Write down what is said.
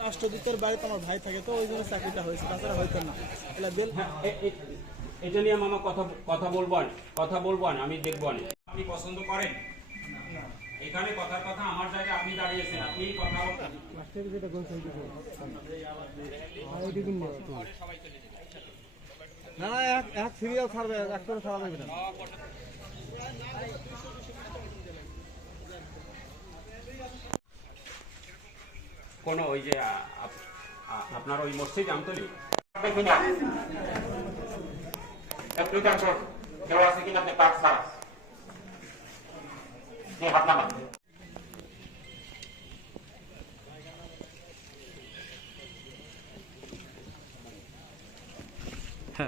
রাষ্ট্রদূতের বাড়িতে আমার ভাই থাকে তো ওই জন্য চাকরিটা হয়েছে তাছাড়া হয়তো না বেল এটা নিয়ে মামা কথা কথা বলব কথা বলব আমি দেখব আপনি পছন্দ করেন এখানে কথার কথা আমার জায়গায় আপনি দাঁড়িয়েছেন আপনি কথা না না না। কোনো ওই যে আপনার ওই মসজিদ আমতলি? দেওয়া আছে কিনা আপনি ছাড়া যে হাত নামান।